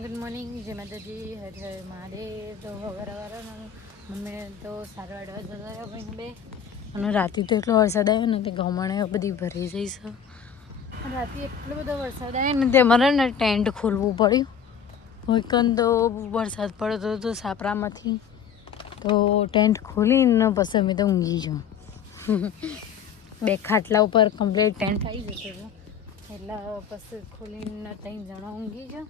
Good morning, જય માતાજી, હર હર મહાદેવ. તો હવાર મમ્મીને તો સારવાર જતા ભાઈને બે અને રાતે તો એટલો વરસાદ આવ્યો ને તે ગમણે બધી ભરી જઈશ. રાતે એટલો બધો વરસાદ આવ્યો ને તે મારે ને ટેન્ટ ખોલવું પડ્યું. હોઈકન તો વરસાદ પડતો હતો સાપરામાંથી, તો ટેન્ટ ખોલીને પછી અમે તો ઊંઘી જાઉં. બે ખાટલા ઉપર કમ્પ્લીટ ટેન્ટ આવી જતો હતો એટલે પછી ખોલીને 3 જણા ઊંઘી જાઓ.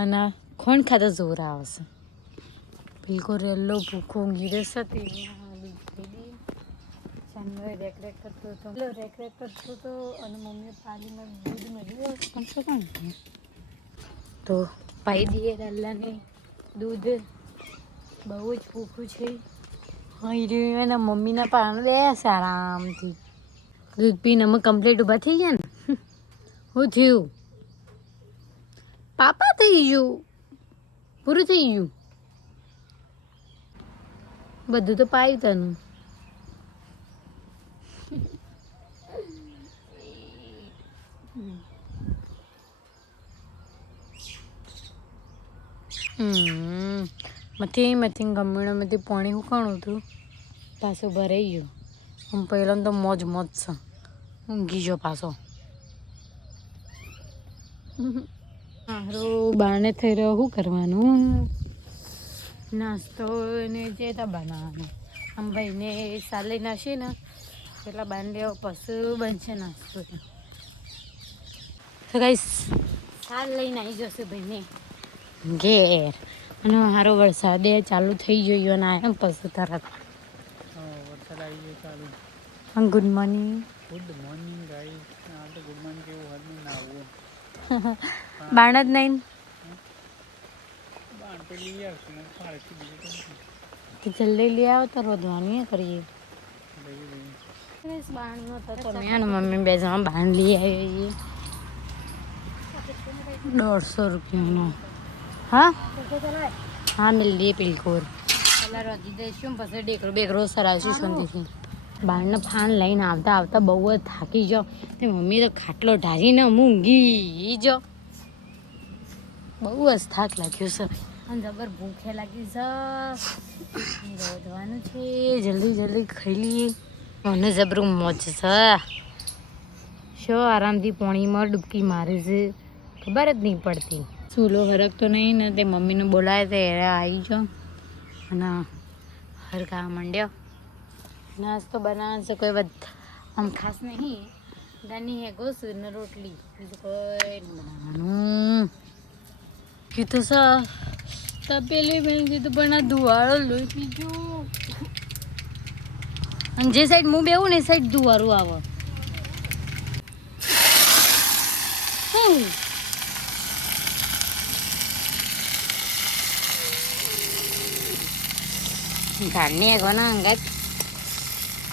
અને ખોણ ખાતો જોર આવશે બિલકુલ રેલો ભૂખો ઊંઘી રહેશે. રેક કરતો હતો અને મમ્મીએ પાણીમાં દૂધ મળ્યું કમસે કમ તો પાઈ દઈએ રેલાને દૂધ. બહુ જ ભૂખું છે. હા એના મમ્મીના પાન બેસે આરામથી દૂધ પીને અમે કમ્પ્લીટ ઊભા થઈ ગયા ને. શું થયું? પાપા થઈ ગયું, પૂરું થઈ ગયું. બધું તો પાયું તને. મથી ગમણામાંથી પાણી ઉકાણું હતું પાછું ભરાઈ ગયું. આમ પહેલાં તો મોજ છે. ઊંઘી ગયો પાછો. હારું બારણે થઈ રહ્યો. શું કરવાનું? નાસ્તો એને જેતા બનાવવાનો. આમ ભાઈને સાલે નાખી ને પેલા બાંધે પશુ બનશે નાસ્તો. તો ગાઈસ સાલ લઈને આવી જશે ભાઈને ઘેર. અને સારો વરસાદ ચાલુ થઈ ગયો અને આયા પછી તરત વરસાદ આવી ગયો ચાલુ. Good morning. Good morning guys. આ તો ગુડ મોર્નિંગ કેવું હતું ના આવું બાણ જ નહીં બાણ તો લઈ આવશું પાડેથી બીજું કે જલ્દી લઈ આવો તો રોધવાની કરીએ. લઈ બાણનો તો તમે મમ્મી બે જણા બાણ લઈ આવી. 150 રૂપિયાનો. હા હા મિલ દઈએ પિલકોર. પેલા રોધી દઈશું પછી ડેકરો સરાવશું શાંતિથી. બાળને ફાન લઈને આવતા બહુ જ થાકી જાઓ. તે મમ્મી તો ખાટલો ઢારીને ઊંઘી જાઓ. બહુ જ થાક લાગ્યો છે અને જબર ભૂખે લાગી છે. રોધવાનું છે. જલ્દી ખાઈ લઈએ. મને જબરું મોજ છે. શું આરામથી પાણીમાં ડૂબકી મારે છે ખબર જ નહીં પડતી. ચૂલો હરકતો નહીં ને તે મમ્મીને બોલાવે તે આવી જાઓ અને હરખા માંડ્યો. નાસ્તો બનાવવાનો છે કોઈ આમ ખાસ નહીં. ગાની હે ગોસ ને રોટલી બીજું કોઈ બનાવવાનું કીધું છે. તપેલી મેં કીધું પણ આ ધુવાળો લોહી પીજો. અને જે સાઈડ હું બેવું ને એ સાઈડ ધુવારું આવે. ઘરની આગવાના અંગાત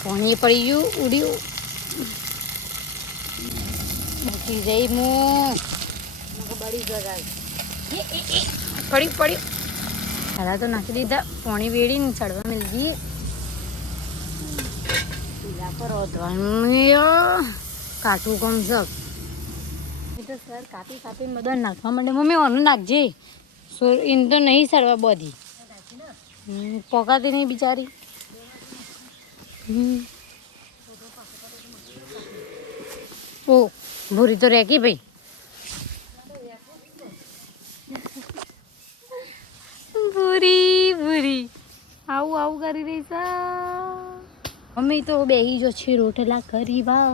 પાણી પડી ગયું ઉડ્યું બાકી જઈ હું બળી ગયો. પડ્યું પહેલાં તો નાખી દીધા પાણી વેડીને ચડવા મિલ દઈએ. પીલા પર રોધવાનું કાઠું કમ છે. એ તો સર કાપીને બધા નાખવા માંડે. મમ્મી ઓનું નાખજે. એને તો નહીં સરવા બધી પોકાતી નહીં બિચારી. ઓ ભૂરી તો રેકી ભાઈ. ભૂરી આવું કરી રહી છે. મમ્મી તો બેહી જો છે રોટલા કરવા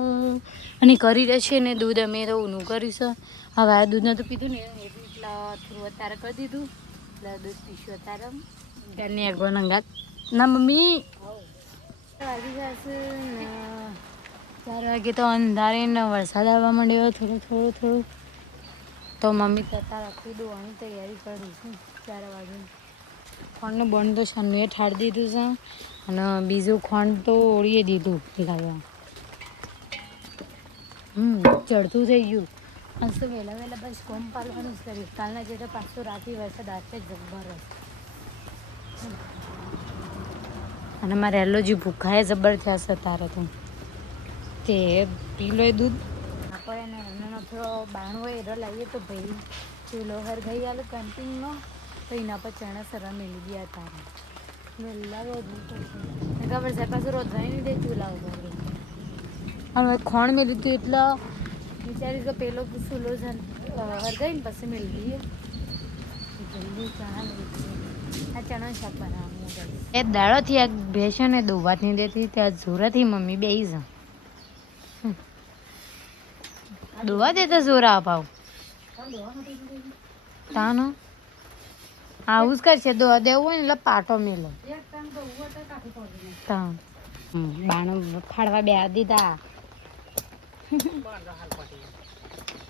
અને કરી રહેશે ને દૂધ અમે તો ઊનું કર્યું છે. હવે આ દૂધને તો પીધું ને એટલે થોડું અત્યારે કરી દીધું એટલે દૂધ પીશું અત્યારે. ઘરની આગળ અંગાત ના મમ્મી વાગી જશે ને 4 વાગે તો અંધારે ને વરસાદ આવવા માંડ્યો થોડું તો મમ્મી તતા રાખી દોવાની તૈયારી કરી છે. 4 વાગે ખોંડનું બંધ તો છન્નુએ ઠાડી દીધું છે અને બીજું ખોંડ તો ઓળીએ દીધું લાવવા. ચડતું થઈ ગયું. આજ તો વહેલા બસ કોમ પાડવાનું જ કર્યું. કાલના જે તો પાછું રાતે વરસાદ આવશે જબ્બર અને મારે એલોજી ભૂખાય જબર થયા છે તારે તો તે પી લો દૂધ આપણે એને થોડો બાણ હોય એરો લાવીએ તો ભાઈ ચૂલો હરગાઈ આલું કન્ટિન્યુ તો એના પર ચણા સરળ મેલી દે તારે વહેલા રોજનું પડશે ખબર છે પાછું રોજાઈ નહીં દે ચૂલા ઉપર હવે ખોણ મેલી હતી એટલે વિચારી કે પેલો ચૂલો હરગાઈને પછી મેલી દઈએ જલ્દી ચણા મેલી દઈએ આ ચણા શાક બનાવવાનું એ દાડોથી આ ભેંસ ને દોવાત નહીં દેતી ત્યાં જોરાથી મમ્મી બે જ દોવા દેતા જોરા અપાવ તાનો આવું જ કરશે દોવા દેવું હોય ને એટલે પાટો મેલો બાણું ફાડવા બે દીધા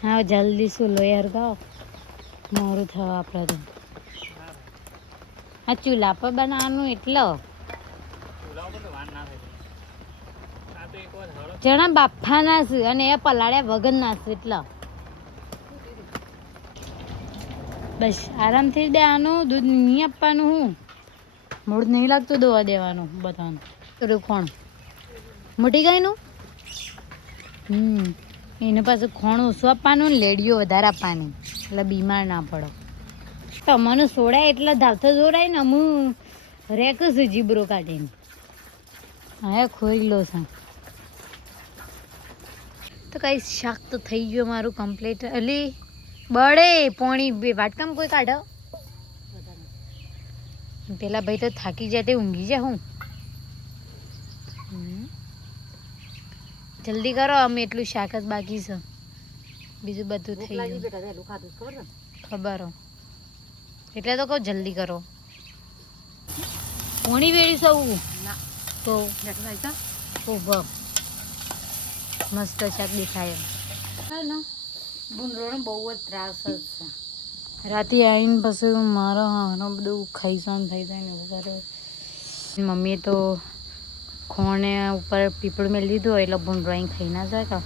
હા જલ્દી શું લો યાર ગાઓ મોરું થવા આપણે તો આ ચૂલા પર બનાવવાનું એટલે ચણા બાફા નાખ અને એ પલાળ્યા વગર નાખ એટલે બસ આરામથી દેવાનું દૂધ નહીં આપવાનું હું મોડું નહીં લાગતું દોવા દેવાનું બધાનું થોડું ખોણ મોટી ગાયનું એને પાછું ખોણ ઓછું આપવાનું ને લેડીઓ વધારે આપવાની એટલે બીમાર ના પડો તમને સોડાય એટલે ધાવતો જોડાય ને હું રેક છું જીબરો કાઢીને હા ખોઈ લો છે તો કઈ શાક તો થઈ ગયું મારું કમ્પ્લીટ અલી બળે પોણી વાટકામ કોઈ કાઢો પેલા ભાઈ તો થાકી જાય તે ઊંઘી જાય હું જલ્દી કરો અમે એટલું શાક જ બાકી છે બીજું બધું થઈ ગયું ખબર હો એટલે તો કહું જલ્દી કરો પોણી વેળી સૌ તો ઉભો મસ્ત શાક દેખાય ગુંડરોનો બહુ જ ત્રાસ જ છે રાતે આવીને પછી મારો હા બધું ખાઈ જાય થઈ જાય ને એવું કરે મમ્મીએ તો ખોણે ઉપર પીપળ મેં લીધું હોય એટલે ભૂંડરો અહીં ખાઈ ના જાય તો